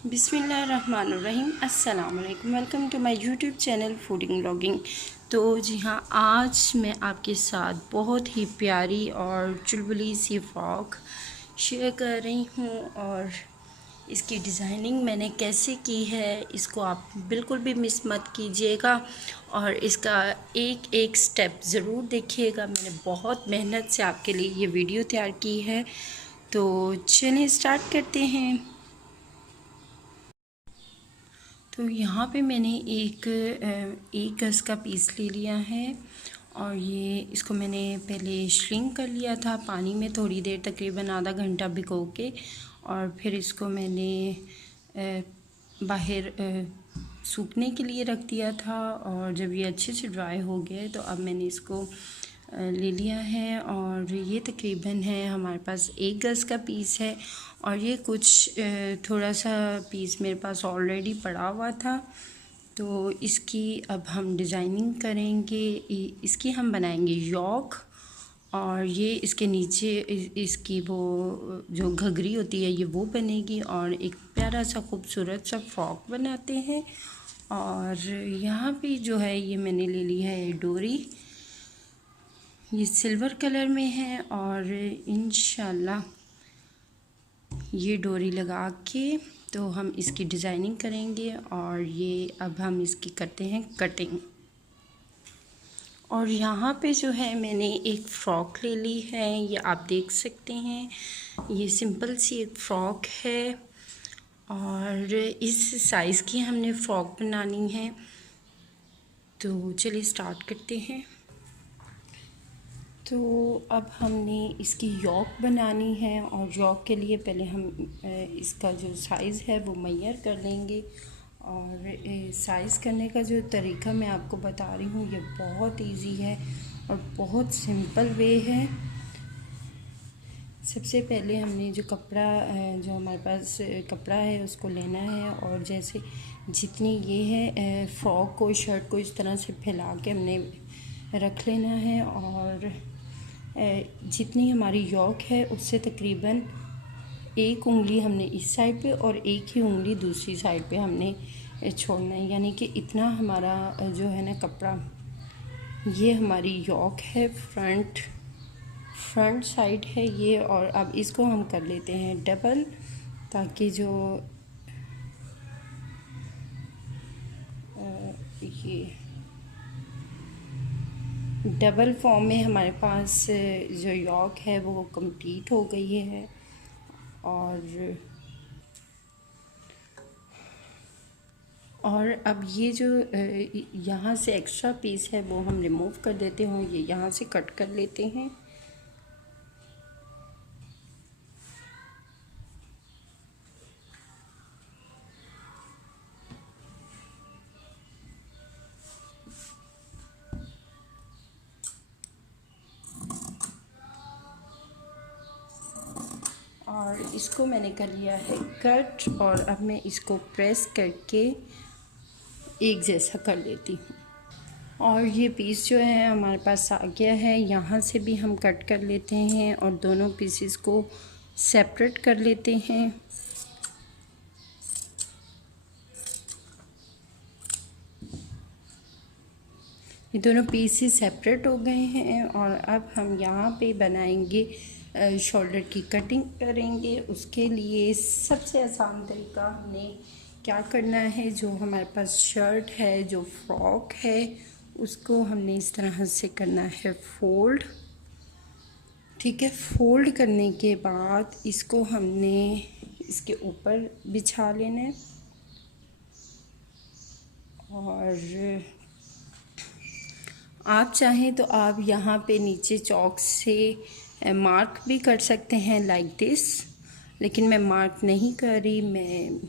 बिस्मिल्लाहिर्रहमानिर्रहीम। अस्सलाम वालेकुम। Welcome to my YouTube channel fooding vlogging. तो जी हाँ, आज मैं आपके साथ बहुत ही प्यारी और चुलबुली सी फ्रॉक शेयर कर रही हूँ और इसकी डिज़ाइनिंग मैंने कैसे की है इसको आप बिल्कुल भी मिस मत कीजिएगा और इसका एक एक स्टेप ज़रूर देखिएगा। मैंने बहुत मेहनत से आपके लिए ये वीडियो तैयार की है। तो चलिए स्टार्ट करते हैं। तो यहाँ पे मैंने एक गज़ का पीस ले लिया है और ये इसको मैंने पहले श्रिंक कर लिया था पानी में थोड़ी देर, तकरीबन आधा घंटा भिगो के, और फिर इसको मैंने बाहर सूखने के लिए रख दिया था। और जब ये अच्छे से ड्राई हो गया तो अब मैंने इसको ले लिया है और ये तकरीबन है हमारे पास 1 गज़ का पीस है। और ये कुछ थोड़ा सा पीस मेरे पास ऑलरेडी पड़ा हुआ था। तो इसकी अब हम डिज़ाइनिंग करेंगे, इसकी हम बनाएंगे योक, और ये इसके नीचे इसकी वो जो घघरी होती है ये वो बनेगी और एक प्यारा सा खूबसूरत सा फ्रॉक बनाते हैं। और यहाँ पे जो है ये मैंने ले ली है डोरी, ये सिल्वर कलर में है और इंशाल्लाह ये डोरी लगा के तो हम इसकी डिज़ाइनिंग करेंगे। और ये अब हम इसकी करते हैं कटिंग। और यहाँ पे जो है मैंने एक फ़्रॉक ले ली है, ये आप देख सकते हैं। ये सिंपल सी एक फ़्रॉक है और इस साइज़ की हमने फ़्रॉक बनानी है। तो चलिए स्टार्ट करते हैं। तो अब हमने इसकी योक बनानी है और योक के लिए पहले हम इसका जो साइज़ है वो मेजर कर लेंगे। और साइज़ करने का जो तरीका मैं आपको बता रही हूँ ये बहुत इजी है और बहुत सिंपल वे है। सबसे पहले हमने जो कपड़ा जो हमारे पास कपड़ा है उसको लेना है और जैसे जितनी ये है फ्रॉक को, शर्ट को इस तरह से फैला के हमने रख लेना है। और जितनी हमारी योक है उससे तकरीबन 1 उंगली हमने इस साइड पे और 1 ही उंगली दूसरी साइड पे हमने छोड़ना है, यानी कि इतना हमारा जो है ना कपड़ा, ये हमारी योक है, फ्रंट साइड है ये। और अब इसको हम कर लेते हैं डबल, ताकि जो ये डबल फॉर्म में हमारे पास जो योक है वो कंप्लीट हो गई है। और अब ये जो यहाँ से एक्स्ट्रा पीस है वो हम रिमूव कर देते हैं, ये यहाँ से कट कर लेते हैं। और इसको मैंने कर लिया है कट और अब मैं इसको प्रेस करके एक जैसा कर लेती हूँ। और ये पीस जो है हमारे पास आ गया है, यहाँ से भी हम कट कर लेते हैं और दोनों पीसेस को सेपरेट कर लेते हैं। ये दोनों पीसेस सेपरेट हो गए हैं और अब हम यहाँ पे बनाएंगे शोल्डर की कटिंग करेंगे। उसके लिए सबसे आसान तरीका हमने क्या करना है, जो हमारे पास शर्ट है, जो फ्रॉक है, उसको हमने इस तरह से करना है फोल्ड। ठीक है, फोल्ड करने के बाद इसको हमने इसके ऊपर बिछा लेना है और आप चाहें तो आप यहाँ पे नीचे चॉक से मार्क भी कर सकते हैं लाइक दिस, लेकिन मैं मार्क नहीं कर रही, मैं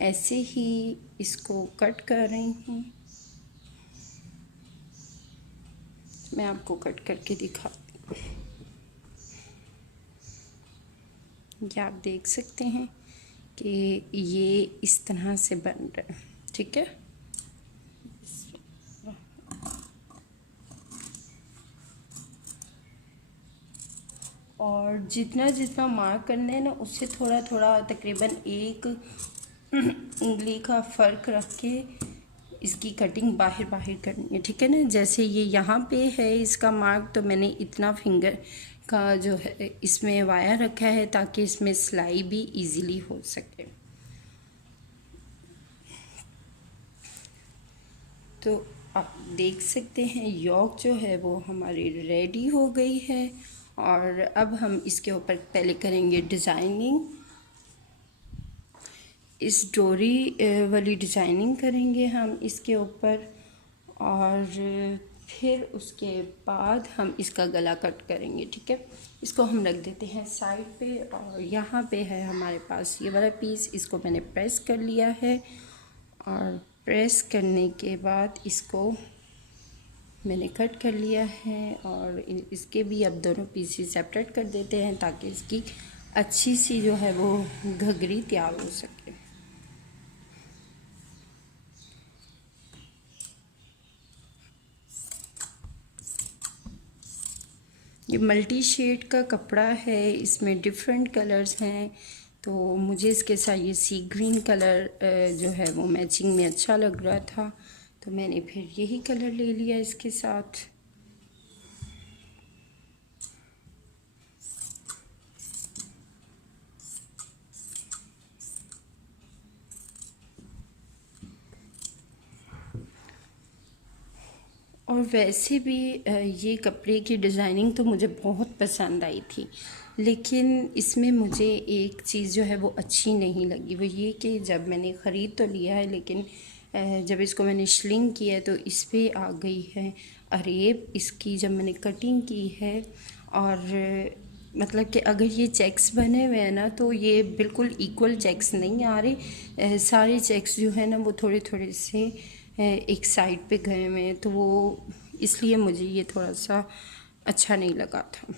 ऐसे ही इसको कट कर रही हूँ। मैं आपको कट करके दिखाती हूँ। ये आप देख सकते हैं कि ये इस तरह से बन रहा है। ठीक है, और जितना जितना मार्क करना है ना उससे थोड़ा थोड़ा तकरीबन 1 उंगली का फ़र्क रख के इसकी कटिंग बाहर बाहर करनी है, ठीक है ना। जैसे ये यहाँ पे है इसका मार्क, तो मैंने इतना फिंगर का जो है इसमें वायर रखा है ताकि इसमें सिलाई भी इजीली हो सके। तो आप देख सकते हैं योक जो है वो हमारी रेडी हो गई है। और अब हम इसके ऊपर पहले करेंगे डिज़ाइनिंग। इस डोरी वाली डिज़ाइनिंग करेंगे हम इसके ऊपर, और फिर उसके बाद हम इसका गला कट करेंगे, ठीक है। इसको हम रख देते हैं साइड पे। और यहाँ पे है हमारे पास ये वाला पीस, इसको मैंने प्रेस कर लिया है। और प्रेस करने के बाद इसको मैंने कट कर लिया है। और इसके भी अब दोनों पीसेस सेपरेट कर देते हैं ताकि इसकी अच्छी सी जो है वो घघरी तैयार हो सके। ये मल्टी शेड का कपड़ा है, इसमें डिफरेंट कलर्स हैं, तो मुझे इसके साथ ये सी ग्रीन कलर जो है वो मैचिंग में अच्छा लग रहा था, तो मैंने फिर यही कलर ले लिया इसके साथ। और वैसे भी ये कपड़े की डिज़ाइनिंग तो मुझे बहुत पसंद आई थी, लेकिन इसमें मुझे एक चीज़ जो है वो अच्छी नहीं लगी। वो ये कि जब मैंने ख़रीद तो लिया है, लेकिन जब इसको मैंने श्लिंग किया है तो इस पर आ गई है अरेब इसकी, जब मैंने कटिंग की है। और मतलब कि अगर ये चेक्स बने हुए हैं ना, तो ये बिल्कुल इक्वल चेक्स नहीं आ रहे। सारे चेक्स जो है ना वो थोड़े थोड़े से एक साइड पे गए हुए हैं, तो वो इसलिए मुझे ये थोड़ा सा अच्छा नहीं लगा था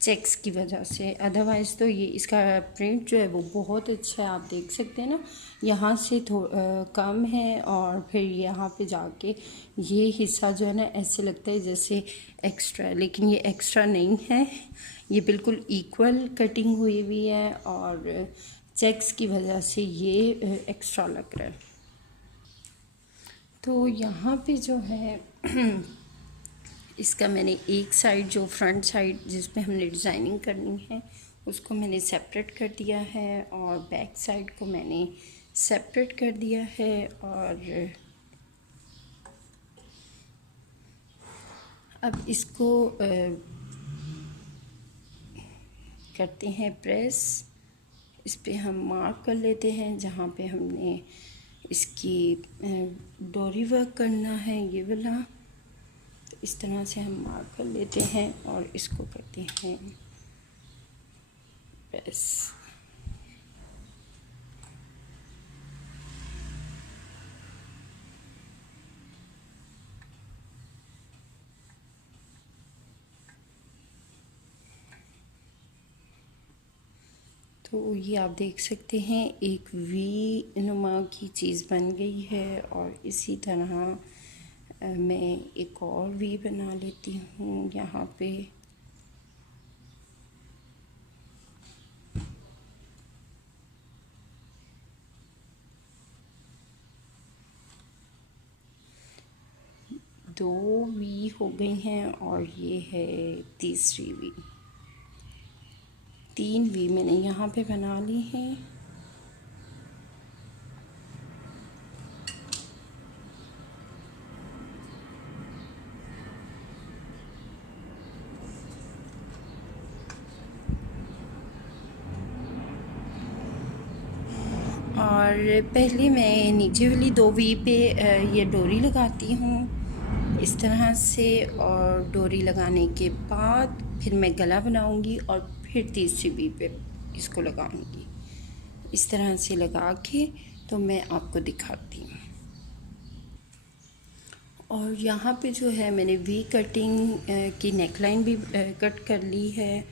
चेक्स की वजह से। अदरवाइज़ तो ये इसका प्रिंट जो है वो बहुत अच्छा है, आप देख सकते हैं ना। यहाँ से कम है और फिर यहाँ पे जाके ये हिस्सा जो है ना ऐसे लगता है जैसे एक्स्ट्रा है, लेकिन ये एक्स्ट्रा नहीं है, ये बिल्कुल इक्वल कटिंग हुई हुई है। और चेक्स की वजह से ये एक्स्ट्रा लग रहा है। तो यहाँ पे जो है इसका मैंने एक साइड जो फ्रंट साइड जिस पे हमने डिज़ाइनिंग करनी है उसको मैंने सेपरेट कर दिया है, और बैक साइड को मैंने सेपरेट कर दिया है। और अब इसको करते हैं प्रेस। इस पे हम मार्क कर लेते हैं जहाँ पे हमने इसकी डोरी वर्क करना है, ये वाला। तो इस तरह से हम मार्क कर लेते हैं और इसको करते हैं प्रेस। तो ये आप देख सकते हैं एक वी नुमा की चीज़ बन गई है। और इसी तरह मैं एक और वी बना लेती हूँ यहाँ पे। दो वी हो गई हैं और ये है तीसरी वी। 3 वी मैंने यहाँ पे बना ली हैं। और पहले मैं नीचे वाली 2 वी पे ये डोरी लगाती हूँ इस तरह से, और डोरी लगाने के बाद फिर मैं गला बनाऊँगी और फिर तीसरी वी पे इसको लगाऊँगी। इस तरह से लगा के तो मैं आपको दिखाती हूँ। और यहाँ पे जो है मैंने वी कटिंग की नेकलाइन भी कट कर ली है।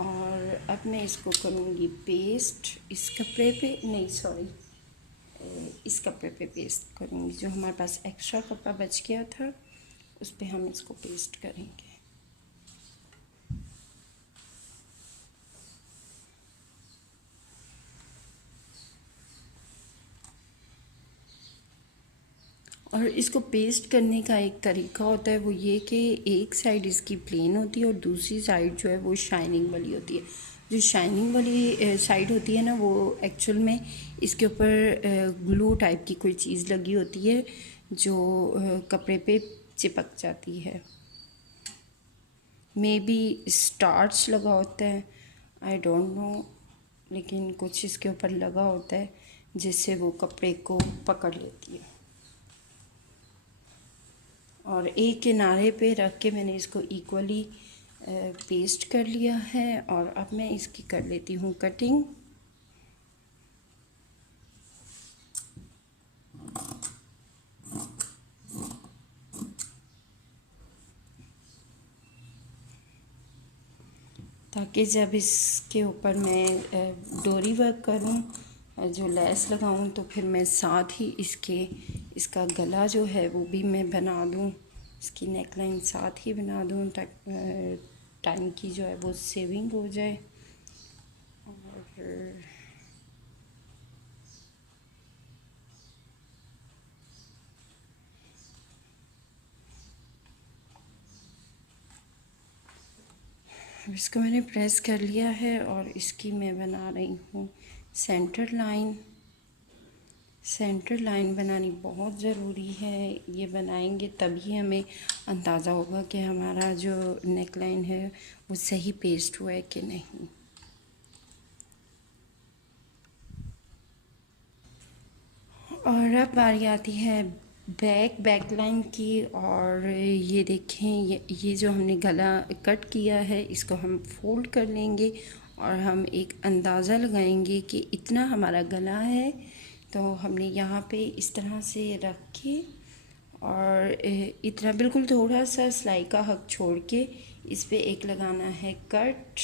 और अब मैं इसको करूँगी पेस्ट इस कपड़े पे, नहीं सॉरी, इस कपड़े पे पेस्ट करूँगी। जो हमारे पास एक्स्ट्रा कपड़ा बच गया था उस पे हम इसको पेस्ट करेंगे। और इसको पेस्ट करने का एक तरीका होता है, वो ये कि एक साइड इसकी प्लेन होती है और दूसरी साइड जो है वो शाइनिंग वाली होती है। जो शाइनिंग वाली साइड होती है ना, वो एक्चुअल में इसके ऊपर ग्लू टाइप की कोई चीज़ लगी होती है जो कपड़े पे चिपक जाती है। मे बी स्टार्च लगा होता है, आई डोंट नो, लेकिन कुछ इसके ऊपर लगा होता है जिससे वो कपड़े को पकड़ लेती है। और एक किनारे पे रख के मैंने इसको इक्वली पेस्ट कर लिया है और अब मैं इसकी कर लेती हूँ कटिंग। ताकि जब इसके ऊपर मैं डोरी वर्क करूँ, जो लेस लगाऊँ, तो फिर मैं साथ ही इसका गला जो है वो भी मैं बना दूँ, इसकी नेकलाइन साथ ही बना दूँ ताकि टाइम की जो है वो सेविंग हो जाए। और इसको मैंने प्रेस कर लिया है और इसकी मैं बना रही हूँ सेंटर लाइन। सेंटर लाइन बनानी बहुत ज़रूरी है, ये बनाएंगे तभी हमें अंदाज़ा होगा कि हमारा जो नेक लाइन है वो सही पेस्ट हुआ है कि नहीं। और अब बारी आती है बैक लाइन की। और ये देखें, ये जो हमने गला कट किया है इसको हम फोल्ड कर लेंगे और हम एक अंदाज़ा लगाएंगे कि इतना हमारा गला है, तो हमने यहाँ पे इस तरह से रख के और इतना बिल्कुल थोड़ा सा सिलाई का हक छोड़ के इस पे एक लगाना है कट,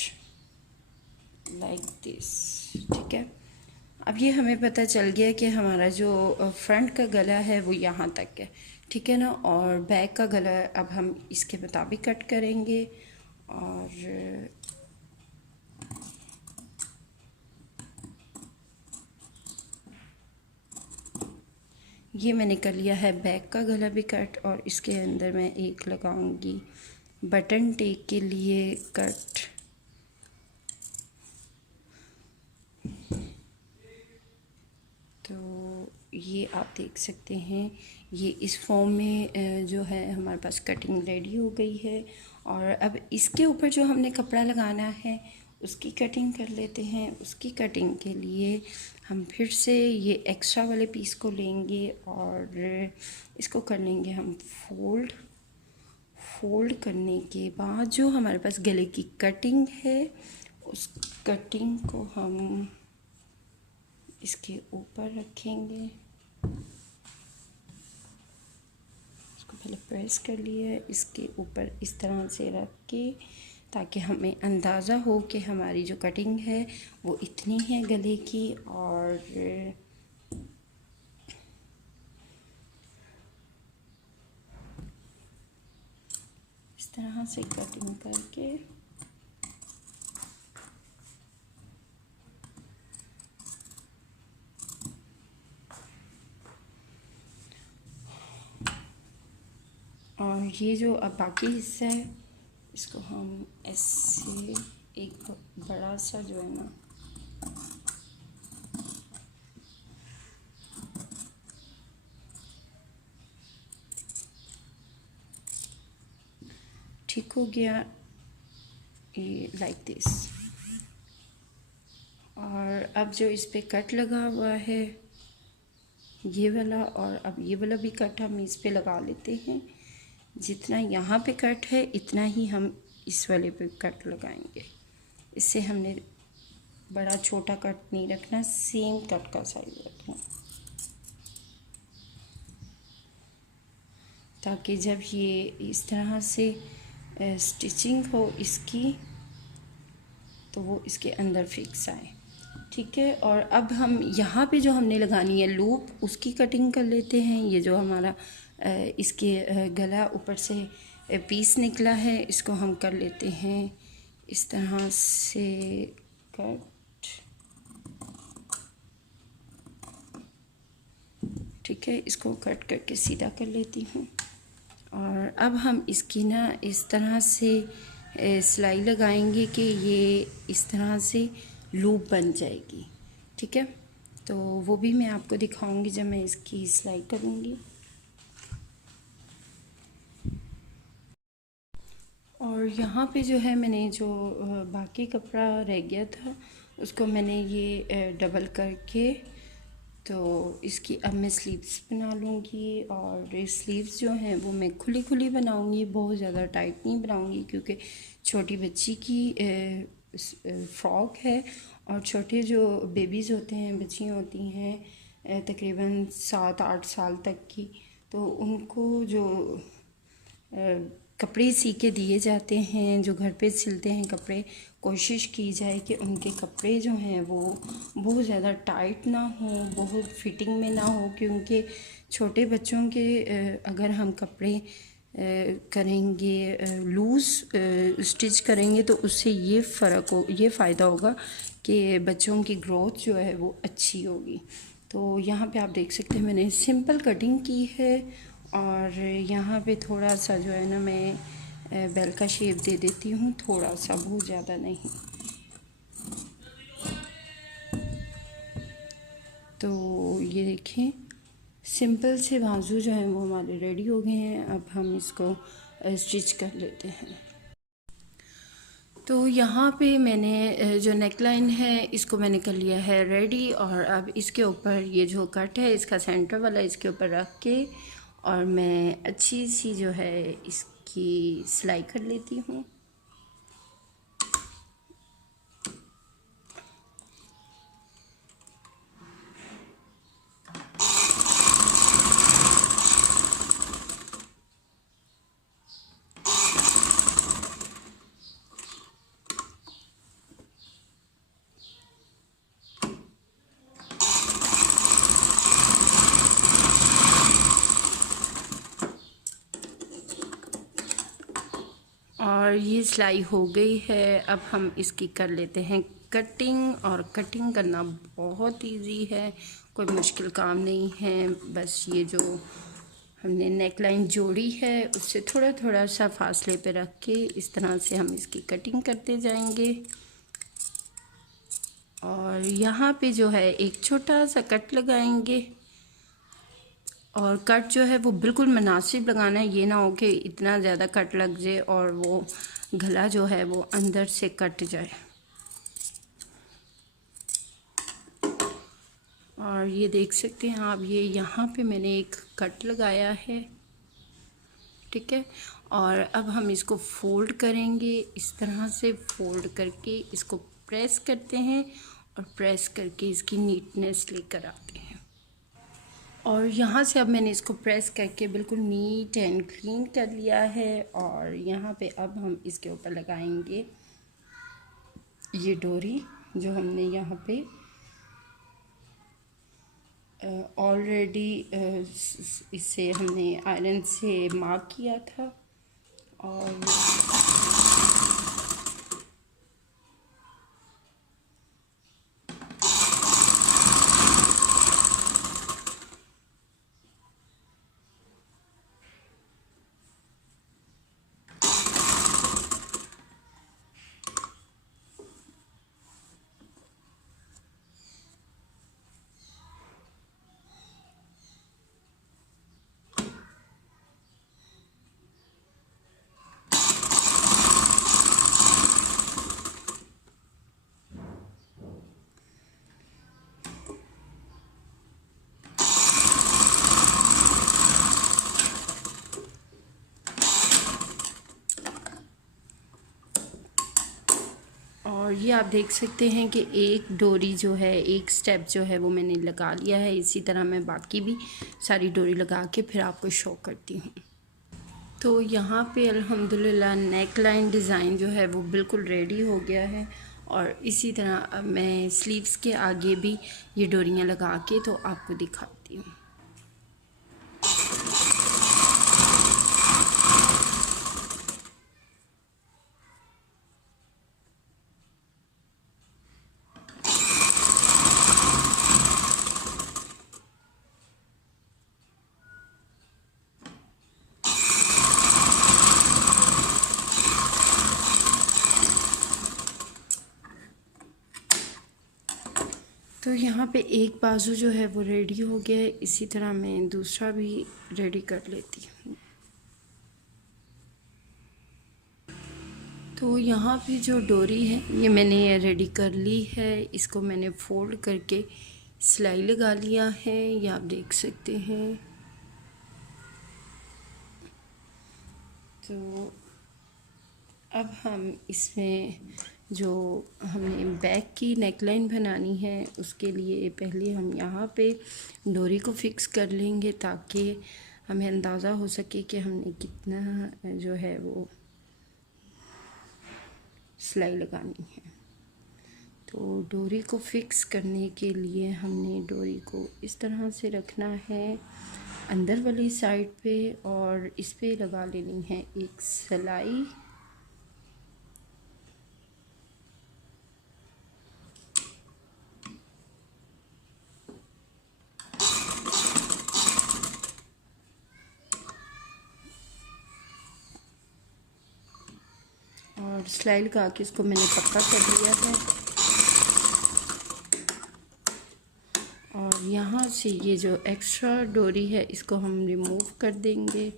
लाइक दिस। ठीक है, अब ये हमें पता चल गया कि हमारा जो फ्रंट का गला है वो यहाँ तक है, ठीक है ना। और बैक का गला अब हम इसके मुताबिक कट करेंगे। और ये मैंने कर लिया है बैक का गला भी कट, और इसके अंदर मैं एक लगाऊंगी बटन टेक के लिए कट। तो ये आप देख सकते हैं, ये इस फॉर्म में जो है हमारे पास कटिंग रेडी हो गई है। और अब इसके ऊपर जो हमने कपड़ा लगाना है उसकी कटिंग कर लेते हैं। उसकी कटिंग के लिए हम फिर से ये एक्स्ट्रा वाले पीस को लेंगे और इसको कर लेंगे हम फोल्ड। फोल्ड करने के बाद जो हमारे पास गले की कटिंग है उस कटिंग को हम इसके ऊपर रखेंगे। इसको पहले प्रेस कर लिया, इसके ऊपर इस तरह से रख के, ताकि हमें अंदाज़ा हो कि हमारी जो कटिंग है वो इतनी है गले की। और इस तरह से कटिंग करके और ये जो अब बाकी हिस्सा है इसको हम ऐसे एक बड़ा सा जो है ना ठीक हो गया, ये लाइक दिस। और अब जो इस पे कट लगा हुआ है ये वाला, और अब ये वाला भी कट हम इस पे लगा लेते हैं। जितना यहाँ पे कट है इतना ही हम इस वाले पे कट लगाएंगे। इससे हमने बड़ा छोटा कट नहीं रखना, सेम कट का साइज रखना, ताकि जब ये इस तरह से स्टिचिंग हो इसकी तो वो इसके अंदर फिक्स आए। ठीक है, और अब हम यहाँ पे जो हमने लगानी है लूप उसकी कटिंग कर लेते हैं। ये जो हमारा इसके गला ऊपर से पीस निकला है इसको हम कर लेते हैं इस तरह से कट। ठीक है, इसको कट करके सीधा कर लेती हूँ। और अब हम इसकी ना इस तरह से सिलाई लगाएंगे कि ये इस तरह से लूप बन जाएगी। ठीक है, तो वो भी मैं आपको दिखाऊंगी जब मैं इसकी सिलाई करूँगी। और यहाँ पे जो है मैंने जो बाकी कपड़ा रह गया था उसको मैंने ये डबल करके तो इसकी अब मैं स्लीव्स बना लूँगी। और ये स्लीव्स जो हैं वो मैं खुली खुली बनाऊँगी, बहुत ज़्यादा टाइट नहीं बनाऊँगी क्योंकि छोटी बच्ची की फ्रॉक है। और छोटे जो बेबीज़ होते हैं, बच्चियाँ होती हैं तकरीबन 7-8 साल तक की, तो उनको जो कपड़े सी के दिए जाते हैं, जो घर पे सिलते हैं कपड़े, कोशिश की जाए कि उनके कपड़े जो हैं वो बहुत ज़्यादा टाइट ना हो, बहुत फिटिंग में ना हो, क्योंकि छोटे बच्चों के अगर हम कपड़े करेंगे लूज़ स्टिच करेंगे तो उससे ये फ़ायदा होगा कि बच्चों की ग्रोथ जो है वो अच्छी होगी। तो यहाँ पे आप देख सकते हैं मैंने सिंपल कटिंग की है। और यहाँ पे थोड़ा सा जो है ना मैं बेल का शेप दे देती हूँ, थोड़ा सा, बहुत ज़्यादा नहीं। तो ये देखें, सिंपल से बाजू जो हैं वो हमारे रेडी हो गए हैं। अब हम इसको स्टिच कर लेते हैं। तो यहाँ पे मैंने जो नेकलाइन है इसको मैंने कर लिया है रेडी। और अब इसके ऊपर ये जो कट है इसका सेंटर वाला इसके ऊपर रख के और मैं अच्छी सी जो है इसकी सिलाई कर लेती हूँ। और ये सिलाई हो गई है। अब हम इसकी कर लेते हैं कटिंग। और कटिंग करना बहुत इजी है, कोई मुश्किल काम नहीं है। बस ये जो हमने नेकलाइन जोड़ी है उससे थोड़ा थोड़ा सा फासले पे रख के इस तरह से हम इसकी कटिंग करते जाएंगे। और यहाँ पे जो है एक छोटा सा कट लगाएंगे। और कट जो है वो बिल्कुल मुनासिब लगाना है, ये ना हो कि इतना ज़्यादा कट लग जाए और वो गला जो है वो अंदर से कट जाए। और ये देख सकते हैं आप, ये यहाँ पे मैंने एक कट लगाया है। ठीक है, और अब हम इसको फोल्ड करेंगे। इस तरह से फोल्ड करके इसको प्रेस करते हैं और प्रेस करके इसकी नीटनेस लेकर आते हैं। और यहाँ से अब मैंने इसको प्रेस करके बिल्कुल नीट एंड क्लीन कर लिया है। और यहाँ पे अब हम इसके ऊपर लगाएंगे ये डोरी जो हमने यहाँ पे ऑलरेडी इसे हमने आयरन से मार्क किया था। और ये आप देख सकते हैं कि एक डोरी जो है, एक स्टेप जो है वो मैंने लगा लिया है। इसी तरह मैं बाकी भी सारी डोरी लगा के फिर आपको शो करती हूँ। तो यहाँ पे अल्हम्दुलिल्लाह नेक लाइन डिज़ाइन जो है वो बिल्कुल रेडी हो गया है। और इसी तरह मैं स्लीव्स के आगे भी ये डोरियाँ लगा के तो आपको दिखाती हूँ। तो यहाँ पे एक बाजू जो है वो रेडी हो गया है, इसी तरह मैं दूसरा भी रेडी कर लेती हूँ। तो यहाँ पे जो डोरी है ये मैंने रेडी कर ली है, इसको मैंने फोल्ड करके सिलाई लगा लिया है, ये आप देख सकते हैं। तो अब हम इसमें जो हमने बैक की नेकलाइन बनानी है उसके लिए पहले हम यहाँ पे डोरी को फिक्स कर लेंगे ताकि हमें अंदाज़ा हो सके कि हमने कितना जो है वो सिलाई लगानी है। तो डोरी को फिक्स करने के लिए हमने डोरी को इस तरह से रखना है अंदर वाली साइड पे और इस पे लगा लेनी है एक सिलाई। और सिलाई लगा के इसको मैंने पक्का कर लिया है। और यहाँ से ये जो एक्स्ट्रा डोरी है इसको हम रिमूव कर देंगे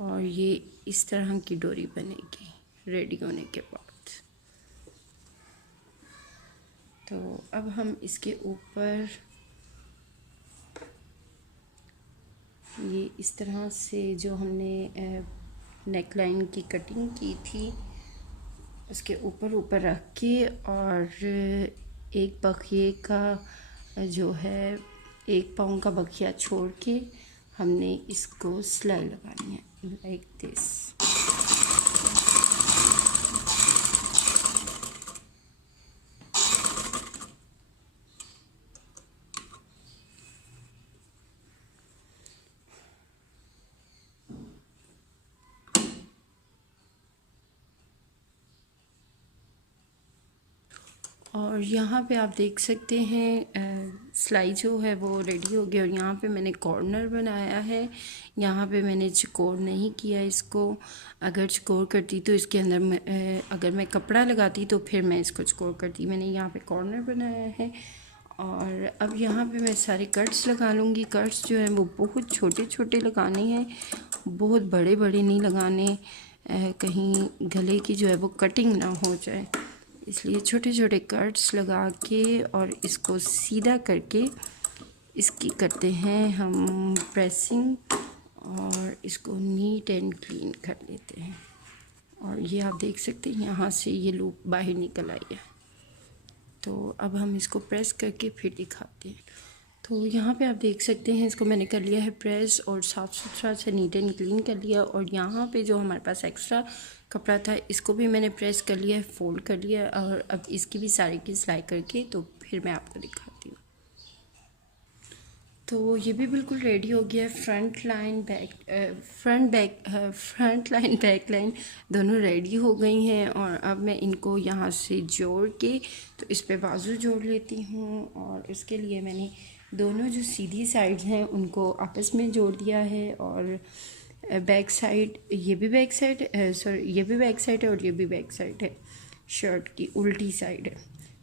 और ये इस तरह की डोरी बनेगी रेडी होने के बाद। तो अब हम इसके ऊपर ये इस तरह से जो हमने नेकलाइन की कटिंग की थी उसके ऊपर रख के और एक बखिए का जो है 1 पाँव का बखिया छोड़ के हमने इसको सिलाई लगानी है लाइक दिस। और यहाँ पे आप देख सकते हैं सिलाई जो है वो रेडी हो गई और यहाँ पे मैंने कॉर्नर बनाया है। यहाँ पे मैंने चकोर नहीं किया इसको, अगर चकोर करती तो इसके अंदर अगर मैं कपड़ा लगाती तो फिर मैं इसको चकोर करती। मैंने यहाँ पे कॉर्नर बनाया है और अब यहाँ पे मैं सारे कट्स लगा लूँगी। कट्स जो हैं वो बहुत छोटे छोटे लगाने हैं, बहुत बड़े बड़े नहीं लगाने, कहीं गले की जो है वो कटिंग ना हो जाए, इसलिए छोटे छोटे कट्स लगा के और इसको सीधा करके इसकी करते हैं हम प्रेसिंग और इसको नीट एंड क्लीन कर लेते हैं। और ये आप देख सकते हैं यहाँ से ये लूप बाहर निकल आई है। तो अब हम इसको प्रेस करके फिर दिखाते हैं। तो यहाँ पे आप देख सकते हैं इसको मैंने कर लिया है प्रेस और साफ़ सुथरा से नीट एंड क्लीन कर लिया। और यहाँ पे जो हमारे पास एक्स्ट्रा कपड़ा था इसको भी मैंने प्रेस कर लिया है, फोल्ड कर लिया और अब इसकी भी सारी की सिलाई करके तो फिर मैं आपको दिखाती हूँ। तो ये भी बिल्कुल रेडी हो गया है। फ्रंट लाइन बैक लाइन दोनों रेडी हो गई हैं और अब मैं इनको यहाँ से जोड़ के तो इस पे बाजू जोड़ लेती हूँ। और इसके लिए मैंने दोनों जो सीधी साइड्स हैं उनको आपस में जोड़ दिया है और बैक साइड ये भी बैक साइड ये भी बैक साइड है और ये भी बैक साइड है, शर्ट की उल्टी साइड है,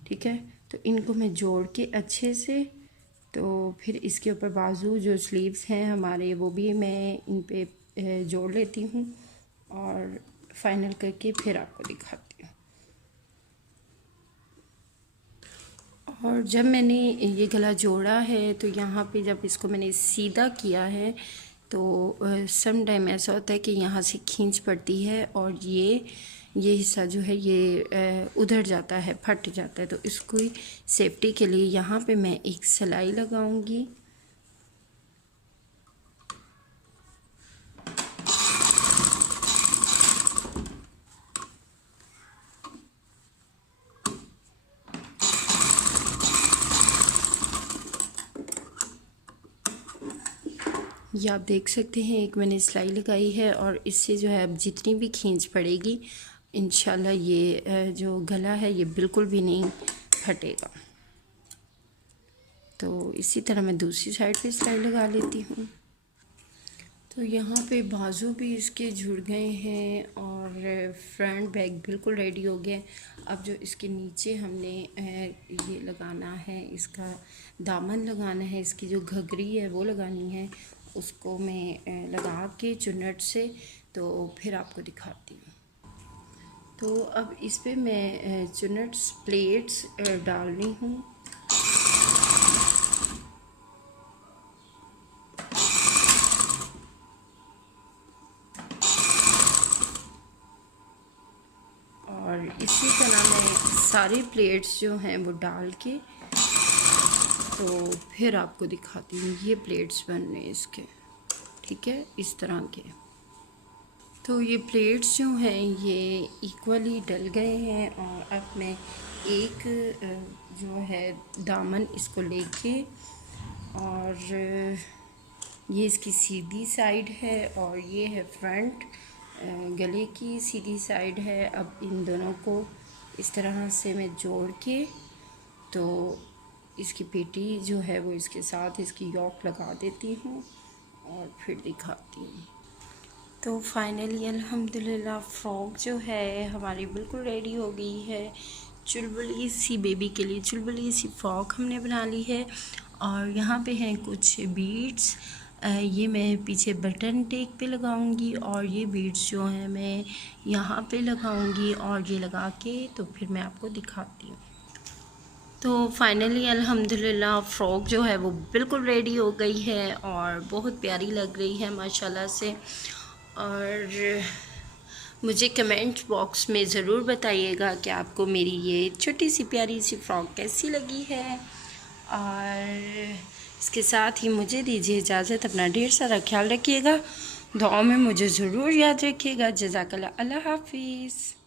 ठीक है। तो इनको मैं जोड़ के अच्छे से तो फिर इसके ऊपर बाजू जो स्लीव्स हैं हमारे वो भी मैं इन पे जोड़ लेती हूँ और फाइनल करके फिर आपको दिखाती हूँ। और जब मैंने ये गला जोड़ा है तो यहाँ पे जब इसको मैंने सीधा किया है तो सम टाइम ऐसा होता है कि यहाँ से खींच पड़ती है और ये हिस्सा जो है ये उधर जाता है, फट जाता है। तो इसको सेफ्टी के लिए यहाँ पे मैं एक सिलाई लगाऊंगी। ये आप देख सकते हैं एक मैंने सिलाई लगाई है और इससे जो है अब जितनी भी खींच पड़ेगी इंशाल्लाह ये जो गला है ये बिल्कुल भी नहीं फटेगा। तो इसी तरह मैं दूसरी साइड पे सिलाई लगा लेती हूँ। तो यहाँ पे बाजू भी इसके जुड़ गए हैं और फ्रंट बैक बिल्कुल रेडी हो गया। अब जो इसके नीचे हमने ये लगाना है, इसका दामन लगाना है, इसकी जो घघरी है वो लगानी है, उसको मैं लगा के चुन्नट से तो फिर आपको दिखाती हूँ। तो अब इस पे मैं चुन्नट्स प्लेट्स डाल रही हूँ। और इसी तरह मैं सारी प्लेट्स जो हैं वो डाल के तो फिर आपको दिखाती हूँ। ये प्लेट्स बन रहे हैं इसके, ठीक है, इस तरह के। तो ये प्लेट्स जो हैं ये इक्वली डल गए हैं और अब मैं एक जो है दामन इसको लेके और ये इसकी सीधी साइड है और ये है फ्रंट गले की सीधी साइड है। अब इन दोनों को इस तरह से मैं जोड़ के तो इसकी पेटी जो है वो इसके साथ इसकी यॉक लगा देती हूँ और फिर दिखाती हूँ। तो फाइनली अल्हम्दुलिल्लाह फ़्रॉक जो है हमारी बिल्कुल रेडी हो गई है। चुलबुली सी बेबी के लिए चुलबुली सी फ़्रॉक हमने बना ली है। और यहाँ पे हैं कुछ बीड्स, ये मैं पीछे बटन टेक पे लगाऊंगी और ये बीड्स जो हैं मैं यहाँ पे लगाऊंगी और ये लगा के तो फिर मैं आपको दिखाती हूँ। तो फाइनली अल्हम्दुलिल्लाह फ़्रॉक जो है वो बिल्कुल रेडी हो गई है और बहुत प्यारी लग रही है माशाल्लाह से। और मुझे कमेंट बॉक्स में ज़रूर बताइएगा कि आपको मेरी ये छोटी सी प्यारी सी फ़्रॉक कैसी लगी है। और इसके साथ ही मुझे दीजिए इजाज़त। अपना ढेर सारा ख्याल रखिएगा, दुआ में मुझे ज़रूर याद रखिएगा। जज़ाकल्लाह, अल्लाह हाफ़िज़।